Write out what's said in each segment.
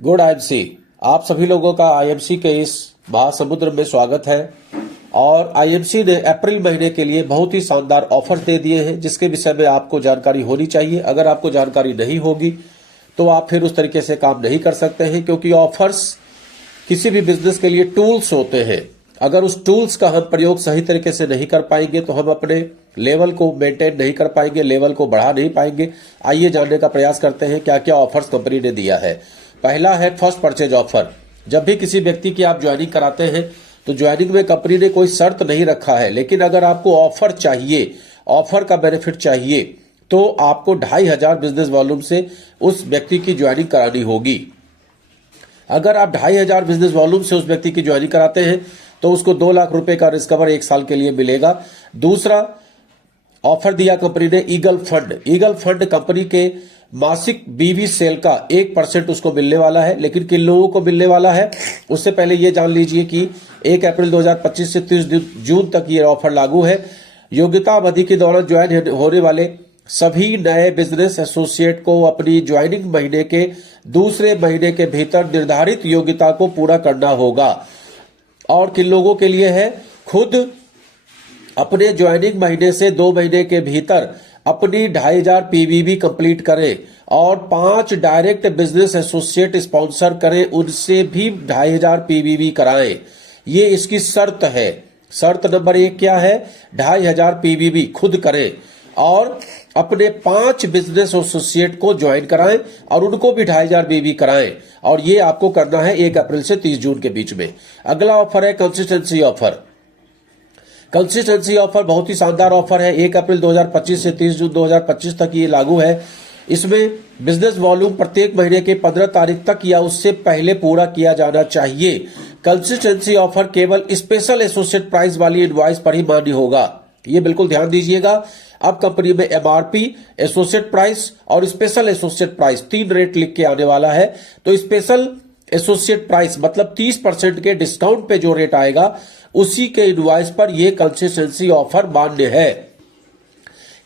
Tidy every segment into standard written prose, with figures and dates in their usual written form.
Good IMC. आप सभी लोगों का आईएमसी के इस महासमुद्र में स्वागत है। और आईएमसी ने अप्रैल महीने के लिए बहुत ही शानदार ऑफर दे दिए हैं, जिसके विषय में आपको जानकारी होनी चाहिए। अगर आपको जानकारी नहीं होगी तो आप फिर उस तरीके से काम नहीं कर सकते हैं, क्योंकि ऑफर्स किसी भी बिजनेस के लिए टूल्स होते हैं। अगर उस टूल्स का हम प्रयोग सही तरीके से नहीं कर पाएंगे तो हम अपने लेवल को मेंटेन नहीं कर पाएंगे, लेवल को बढ़ा नहीं पाएंगे। आइए जानने का प्रयास करते हैं क्या क्या ऑफर्स कंपनी ने दिया है। पहला है फर्स्ट परचेज ऑफर। जब भी किसी व्यक्ति की आप ज्वाइनिंग कराते हैं तो ज्वाइनिंग में कंपनी ने कोई शर्त नहीं रखा है, लेकिन अगर आपको ऑफर चाहिए, ऑफर का बेनिफिट चाहिए, तो आपको 2500 बिजनेस वॉल्यूम से उस व्यक्ति की ज्वाइनिंग करानी होगी। अगर आप 2500 बिजनेस वॉल्यूम से उस व्यक्ति की ज्वाइनिंग कराते हैं तो उसको 2 लाख रुपए का रिस्क कवर 1 साल के लिए मिलेगा। दूसरा ऑफर दिया कंपनी ने eagle fund. Eagle fund company के मासिक बीवी सेल का 1% उसको मिलने वाला है, लेकिन किन लोगों को मिलने वाला है उससे पहले ये जान लीजिए कि 1 अप्रैल 2025 से 30 जून तक ये ऑफर लागू है। योग्यता अवधि के दौरान ज्वाइन होने वाले सभी नए बिजनेस एसोसिएट को अपनी ज्वाइनिंग महीने के दूसरे महीने के भीतर निर्धारित योग्यता को पूरा करना होगा। और किन लोगों के लिए है? खुद अपने ज्वाइनिंग महीने से 2 महीने के भीतर अपनी 2500 पीवीबी कंप्लीट करें और 5 डायरेक्ट बिजनेस एसोसिएट स्पॉन्सर करें, उनसे भी 2500 पीवीबी कराएं। ये इसकी शर्त है। शर्त नंबर 1 क्या है? 2500 पीवीबी खुद करें और अपने 5 बिजनेस एसोसिएट को ज्वाइन कराएं और उनको भी 2500 पीवीबी कराएं। और ये आपको करना है 1 अप्रैल से 30 जून के बीच में। अगला ऑफर है कंसिस्टेंसी ऑफर। कंसिस्टेंसी ऑफर बहुत ही शानदार ऑफर है। 1 अप्रैल 2025 से 30 जून 2025 तक ये लागू है। इसमें बिजनेस वॉल्यूम प्रत्येक महीने के 15 तारीख तक या उससे पहले पूरा किया जाना चाहिए। कंसिस्टेंसी ऑफर केवल स्पेशल एसोसिएट प्राइस वाली इनवॉइस पर ही मान्य होगा। ये बिल्कुल ध्यान दीजिएगा। अब कंपनी में एमआरपी, एसोसिएट प्राइस और स्पेशल एसोसिएट प्राइस 3 रेट लिख के आने वाला है। तो स्पेशल एसोसिएट प्राइस मतलब 30% के डिस्काउंट पे जो रेट आएगा उसी के इनवॉइस पर यह कंसिस्टेंसी ऑफर मान्य है।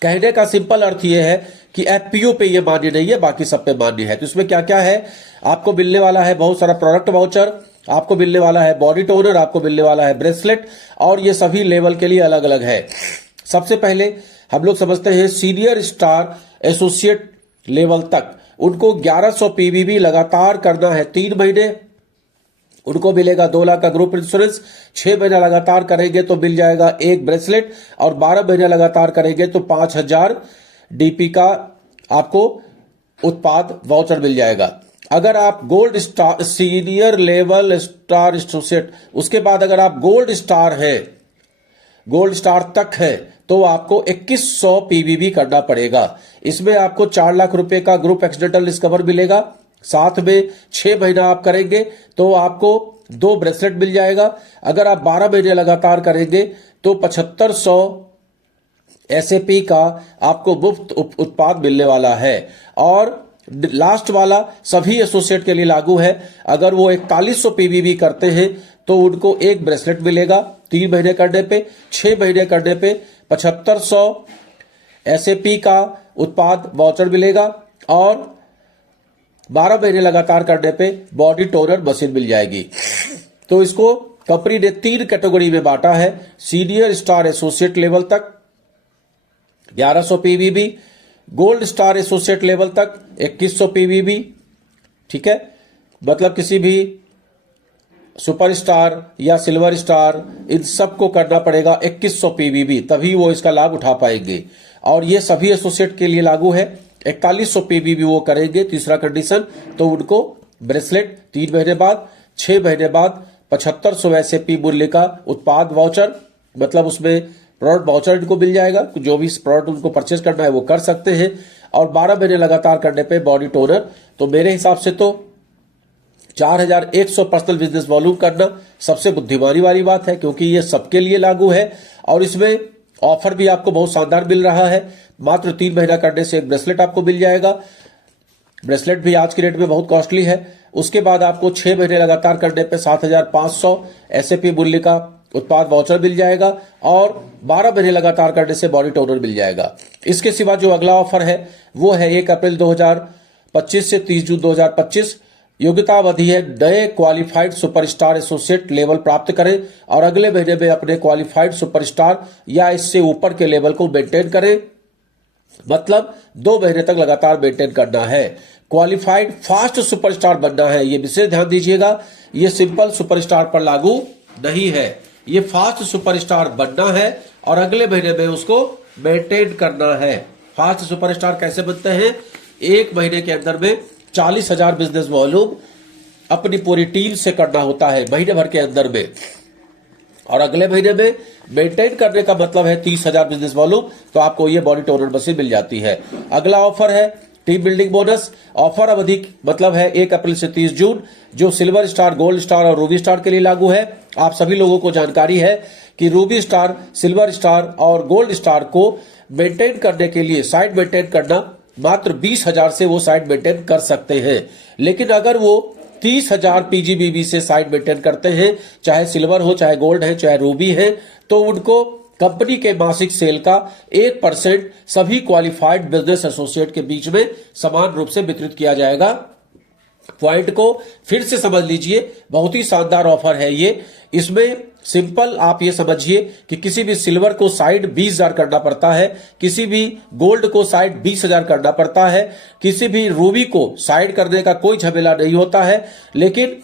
कहने का सिंपल अर्थ यह है कि एफपीओ पे ये मान्य नहीं है, बाकी सब पे मान्य है। तो इसमें क्या क्या है? आपको मिलने वाला है बहुत सारा प्रोडक्ट वाउचर, आपको मिलने वाला है बॉडी टोनर, आपको मिलने वाला है ब्रेसलेट, और ये सभी लेवल के लिए अलग अलग है। सबसे पहले हम लोग समझते हैं सीनियर स्टार एसोसिएट लेवल तक उनको 1100 पीवीबी लगातार करना है 3 महीने, उनको मिलेगा 2 लाख का ग्रुप इंश्योरेंस। 6 महीना लगातार करेंगे तो मिल जाएगा 1 ब्रेसलेट, और 12 महीने लगातार करेंगे तो 5000 डीपी का आपको उत्पाद वाउचर मिल जाएगा। अगर आप gold star senior level star associate, उसके बाद अगर आप गोल्ड स्टार है, गोल्ड स्टार तक है, तो आपको 2100 पीवीबी करना पड़ेगा। इसमें आपको 4 लाख रुपए का ग्रुप एक्सीडेंटल रिस्क कवर मिलेगा। साथ में 6 महीना आप करेंगे तो आपको 2 ब्रेसलेट मिल जाएगा। अगर आप 12 महीने लगातार करेंगे तो 7500 एसएपी का आपको मुफ्त उत्पाद मिलने वाला है। और लास्ट वाला सभी एसोसिएट के लिए लागू है। अगर वो 4100 पीवीबी करते हैं तो उनको 1 ब्रेसलेट मिलेगा 3 महीने करने पे। 6 महीने करने पे 7500 एसएपी का उत्पाद वाउचर मिलेगा, और 12 महीने लगातार करने पे बॉडी टोनर मशीन मिल जाएगी। तो इसको कंपनी ने 3 कैटेगरी में बांटा है। सीनियर स्टार एसोसिएट लेवल तक 1100 PVB, gold star associate level तक 2100 पीवीबी। ठीक है, मतलब किसी भी सुपर स्टार या सिल्वर स्टार इन सबको करना पड़ेगा 2100 पीवीबी, तभी वो इसका लाभ उठा पाएंगे। और ये सभी एसोसिएट के लिए लागू है। 4100 पीवीबी वो करेंगे, तीसरा कंडीशन, तो उनको ब्रेसलेट 3 महीने बाद। 6 महीने बाद 7500 एसएपी मूल्य का उत्पाद वाउचर, मतलब उसमें प्रोडक्ट वाउचर इनको मिल जाएगा। जो भी प्रोडक्ट उनको परचेज करना है वो कर सकते हैं। और 12 महीने लगातार करने पे बॉडी टोनर। तो मेरे हिसाब से तो 4100 पर्सनल बिजनेस वॉल्यूम करना सबसे बुद्धिमानी वाली बात है, क्योंकि ये सबके लिए लागू है। और इसमें ऑफर भी आपको बहुत शानदार मिल रहा है। मात्र 3 महीना करने से 1 ब्रेसलेट आपको मिल जाएगा। ब्रेसलेट भी आज की रेट में बहुत कॉस्टली है। उसके बाद आपको 6 महीने लगातार करने पे 7500 एसएपी मूल्य का उत्पाद वाउचर मिल जाएगा, और 12 महीने लगातार करने से बॉडी टोनर मिल जाएगा। इसके सिवा जो अगला ऑफर है वो है 1 अप्रैल 2025 से 30 जून 2025। योग्यता अवधि है नए क्वालिफाइड सुपरस्टार एसोसिएट लेवल प्राप्त करें और अगले महीने में अपने क्वालिफाइड सुपरस्टार या इससे ऊपर के लेवल को मेंटेन करें। मतलब 2 महीने तक लगातार मेंटेन करना है। क्वालिफाइड फास्ट सुपरस्टार बनना है, ये विशेष ध्यान दीजिएगा, ये सिंपल सुपरस्टार पर लागू नहीं है। ये फास्ट सुपरस्टार बनना है और अगले महीने में उसको मेंटेन करना है। फास्ट सुपरस्टार कैसे बनते हैं? 1 महीने के अंदर में 40,000 बिजनेस वॉल्यूम अपनी पूरी टीम से करना होता है महीने भर के अंदर में, और अगले महीने में मेंटेन करने का मतलब है 30,000 बिजनेस वॉल्यूम, तो आपको ये बॉडी टोनर मशीन मिल जाती है। अगला ऑफर है टीम बिल्डिंग बोनस। ऑफर अवधि मतलब है 1 अप्रैल से 30 जून, जो सिल्वर स्टार, गोल्ड स्टार और रूबी स्टार के लिए लागू है। आप सभी लोगों को जानकारी है कि रूबी स्टार, सिल्वर स्टार और गोल्ड स्टार को मेंटेन करने के लिए साइट मेंटेन करना मात्र 20,000 से वो साइट मेंटेन कर सकते हैं। लेकिन अगर वो 30,000 पीजीबीबी से साइट मेंटेन करते हैं, चाहे सिल्वर हो, चाहे गोल्ड है, चाहे रूबी है, तो उनको कंपनी के मासिक सेल का 1% सभी क्वालिफाइड बिजनेस एसोसिएट के बीच में समान रूप से वितरित किया जाएगा। पॉइंट को फिर से समझ लीजिए, बहुत ही शानदार ऑफर है ये। इसमें सिंपल आप ये समझिए कि किसी भी सिल्वर को साइड 20,000 करना पड़ता है, किसी भी गोल्ड को साइड 20,000 करना पड़ता है, किसी भी रूबी को साइड करने का कोई झमेला नहीं होता है। लेकिन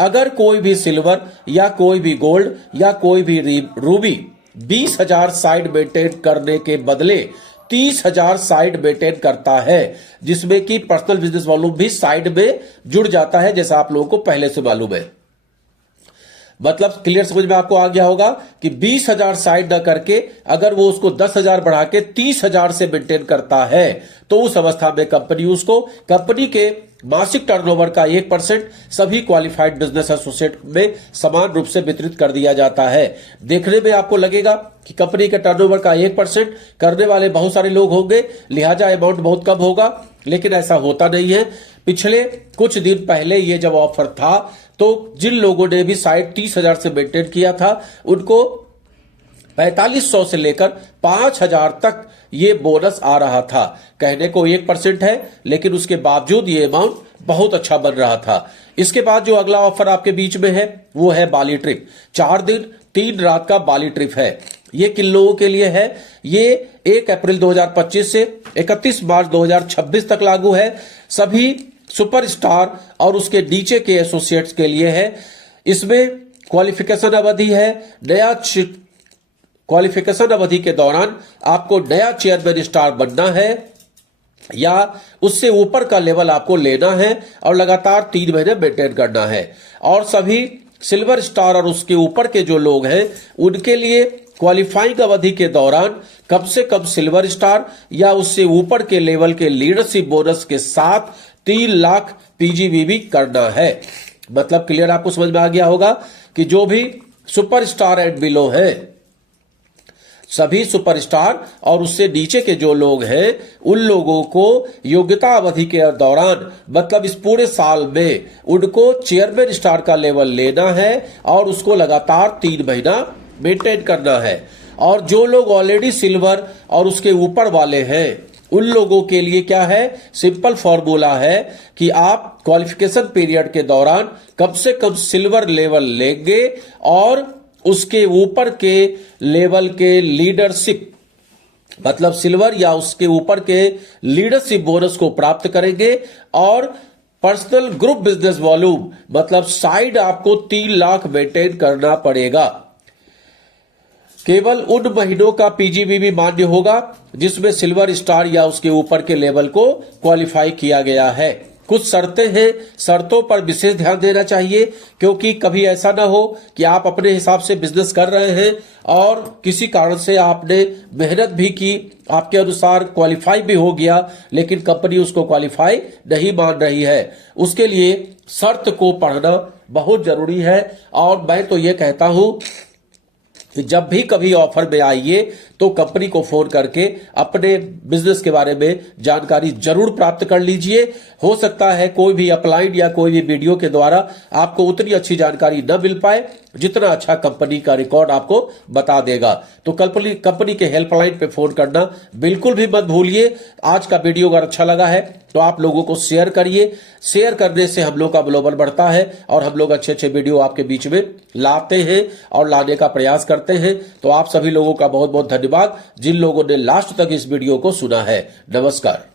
अगर कोई भी सिल्वर या कोई भी गोल्ड या कोई भी रूबी 20,000 साइड मेंटेन करने के बदले 30,000 साइड मेंटेन करता है, जिसमें कि पर्सनल बिजनेस वॉल्यूम भी साइड में जुड़ जाता है, जैसा आप लोगों को पहले से मालूम है। मतलब क्लियर समझ में आपको आ गया होगा कि 20,000 साइड न करके अगर वो उसको 10,000 बढ़ा के 30,000 से मेंटेन करता है, तो उस अवस्था में कंपनी उसको कंपनी के मासिक टर्नओवर का 1% सभी क्वालिफाइड बिजनेस एसोसिएट में समान रूप से वितरित कर दिया जाता है। देखने में आपको लगेगा कि कंपनी के टर्नओवर का 1% करने वाले बहुत सारे लोग होंगे, लिहाजा अमाउंट बहुत कम होगा, लेकिन ऐसा होता नहीं है। पिछले कुछ दिन पहले ये जब ऑफर था, तो जिन लोगों ने भी साइड 30,000 से मेंटेन किया था, उनको 4500 से लेकर 5,000 तक ये बोनस आ रहा था। कहने को 1% है, लेकिन उसके बावजूद ये अमाउंट बहुत अच्छा बन रहा था। इसके बाद जो अगला ऑफर आपके बीच में है वो है बाली ट्रिप। 4 दिन 3 रात का बाली ट्रिप है। ये किन लोगों के लिए है? ये 1 अप्रैल 2025 से 31 मार्च 2026 तक लागू है। सभी सुपरस्टार और उसके नीचे के एसोसिएट्स के लिए है। इसमें क्वालिफिकेशन अवधि है, क्वालिफिकेशन अवधि के दौरान आपको नया चेयरमैन स्टार बनना है या उससे ऊपर का लेवल आपको लेना है और लगातार 3 महीने मेंटेन करना है। और सभी सिल्वर स्टार और उसके ऊपर के जो लोग हैं, उनके लिए क्वालिफाइंग अवधि के दौरान कम से कम सिल्वर स्टार या उससे ऊपर के लेवल के लीडरशिप बोनस के साथ 3 लाख पीजीबीबी करना है। मतलब क्लियर आपको समझ में आ गया होगा कि जो भी सुपरस्टार एंड बिलो है, सभी सुपरस्टार और उससे नीचे के जो लोग हैं, उन लोगों को योग्यता अवधि के दौरान मतलब इस पूरे साल में उनको चेयरमैन स्टार का लेवल लेना है और उसको लगातार 3 महीना मेंटेन करना है। और जो लोग ऑलरेडी सिल्वर और उसके ऊपर वाले हैं, उन लोगों के लिए क्या है? सिंपल फॉर्मूला है कि आप क्वालिफिकेशन पीरियड के दौरान कम से कम सिल्वर लेवल लेंगे और उसके ऊपर के लेवल के लीडरशिप मतलब सिल्वर या उसके ऊपर के लीडरशिप बोनस को प्राप्त करेंगे। और पर्सनल ग्रुप बिजनेस वॉल्यूम मतलब साइड आपको 3 लाख मेंटेन करना पड़ेगा। केवल उन महीनों का पीजीबीबी मान्य होगा जिसमें सिल्वर स्टार या उसके ऊपर के लेवल को क्वालिफाई किया गया है। कुछ शर्तें हैं, शर्तों पर विशेष ध्यान देना चाहिए, क्योंकि कभी ऐसा ना हो कि आप अपने हिसाब से बिजनेस कर रहे हैं और किसी कारण से आपने मेहनत भी की, आपके अनुसार क्वालिफाई भी हो गया, लेकिन कंपनी उसको क्वालिफाई नहीं मान रही है। उसके लिए शर्त को पढ़ना बहुत जरूरी है। और मैं तो ये कहता हूं कि जब भी कभी ऑफर में आइए तो कंपनी को फोन करके अपने बिजनेस के बारे में जानकारी जरूर प्राप्त कर लीजिए। हो सकता है कोई भी अपलाइन या कोई भी वीडियो के द्वारा आपको उतनी अच्छी जानकारी न मिल पाए जितना अच्छा कंपनी का रिकॉर्ड आपको बता देगा। तो कंपनी के हेल्पलाइन पे फोन करना बिल्कुल भी मत भूलिए। आज का वीडियो अगर अच्छा लगा है तो आप लोगों को शेयर करिए। शेयर करने से हम लोग का मनोबल बढ़ता है और हम लोग अच्छे अच्छे वीडियो आपके बीच में लाते हैं और लाने का प्रयास करते हैं। तो आप सभी लोगों का बहुत बहुत धन्यवाद जिन लोगों ने लास्ट तक इस वीडियो को सुना है। नमस्कार।